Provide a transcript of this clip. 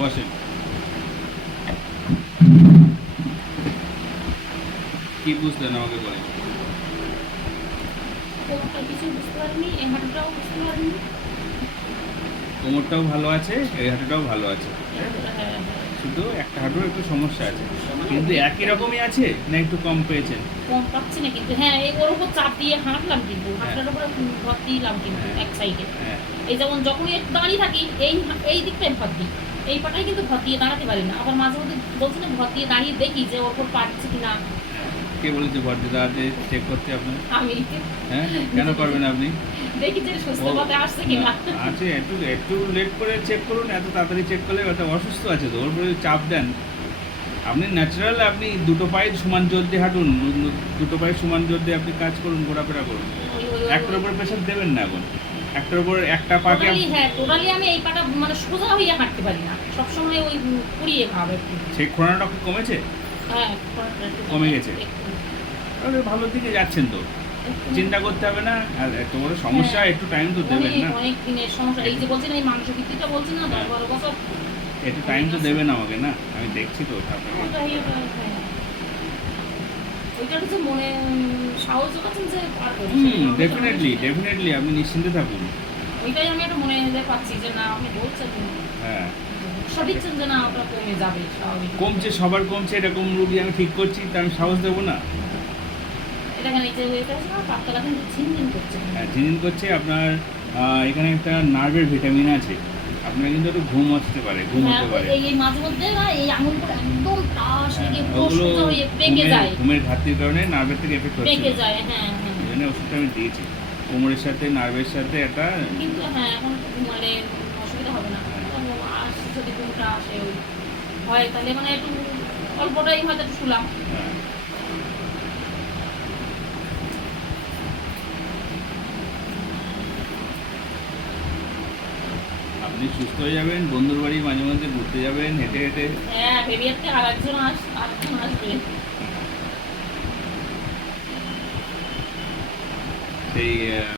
বসেন। কি বুঝলেন আমাকে বলেন। কিছু বুঝতে পারিনি, এই হাঁটুটাও বুঝতে পারিনি। কোমরটাও ভালো আছে, এই হাঁটুটাও ভালো আছে, হ্যাঁ হ্যাঁ। শুধু একটা হাঁটুর একটু সমস্যা আছে। কিন্তু একই রকমই আছে না একটু কম পেয়েছেন? কম পাচ্ছি না কিন্তু, হ্যাঁ এই ওর উপর চাপ দিয়ে হাঁটলাম কিন্তু, হ্যাঁ। হাঁটার উপরে ভর দিলাম কিন্তু হ্যাঁ। এক সাইডে। হ্যাঁ। এই যেমন যখনই একটু দাঁড়িয়ে থাকি এই দিকটাই ভর দিই, এই পাটাই কিন্তু ভর দিয়ে দাঁড়াতে পারি না। আবার মাঝে মধ্যে বলছি না ভর দিয়ে দাঁড়িয়ে দেখি যে ওর উপর পারছি কিনা। কে বলেছে ভর দিয়ে দাঁড়াতে চেক করতে আপনার? আমি হ্যাঁ, কেন করবেন আপনি? দেখি যে সুস্থ ও, পথে আসছে না, কিনা। আছে, একটু একটু লেট করে চেক করুন। এত তাড়াতাড়ি চেক করলে ওটা অসুস্থ আছে তো, ওর উপরে চাপ দেন। আপনি ন্যাচারাল, আপনি দুটো পায়ে সমান জোর দিয়ে হাঁটুন, দুটো পায়ে সমান জোর দিয়ে আপনি কাজ করুন, ঘোরাফেরা করুন। একটার উপরে প্রেশার দেবেন না এখন। একটার উপর একটা পাকে টোটালি আমি এই পাটা মানে সোজা হয়ে হাঁটতে পারি না, সবসময় ওই কুড়িয়ে ভাব একটু। সেই খোঁড়াটা কি কমেছে? হ্যাঁ কমে গেছে। তাহলে ভালোর দিকে যাচ্ছেন তো, চিন্তা করতে হবে না। আর এত বড় সমস্যা, একটু টাইম তো দেবেন না? অনেক দিনের সমস্যা, এই যে বলছেন এই মাংস ভিত্তিটা বলছেন না, 10-12 বছর। একটু টাইম তো দেবেন আমাকে না? আমি দেখছি তো আপনাকে। ওইটার কিছু মনে সাহস আছেন যে পারবেন। ডেফিনেটলি ডেফিনেটলি, আপনি নিশ্চিন্তে থাকুন। ওইটাই আমি একটু মনে পাচ্ছি যে না আপনি বলছেন, হ্যাঁ, দিচ্ছেন যে না ওটা কমে যাবে স্বাভাবিক। কমছে, সবার কমছে, এরকম রুগী আমি ঠিক করছি, তা আমি সাহস দেবো না? এটা এখানে যে হয়ে গেছে না, পাতলা কিন্তু ঝিনঝিন করছে। হ্যাঁ, ঝিনঝিন করছে। আপনার এখানে একটা নার্ভের ভিটামিন আছে, আপনার কিন্তু একটু ঘুম আসতে পারে, ঘুম হতে পারে। এই মাঝে মধ্যে না এই আঙুলগুলো একদম টাস লেগে ওগুলো সোজা হয়ে পেকে যায়। ঘুমের ঘাটতির কারণে নার্ভের থেকে এফেক্ট হচ্ছে। পেকে যায়, হ্যাঁ হ্যাঁ। এই জন্য ওষুধটা আমি দিয়েছি, কোমরের সাথে নার্ভের সাথে একটা। কিন্তু হ্যাঁ এখন একটু ঘুমালে অসুবিধা হবে না। আসছে যদি ঘুমটা আসে ওই হয় তাহলে মানে একটু অল্পটাই হয়তো একটু শুলাম। হ্যাঁ। আপনি সুস্থ হয়ে যাবেন, বন্ধুর বাড়ি মাঝে মাঝে ঘুরতে যাবেন হেঁটে হেঁটে। হ্যাঁ ভেবে যাচ্ছে আরেকজন আসবে। সেই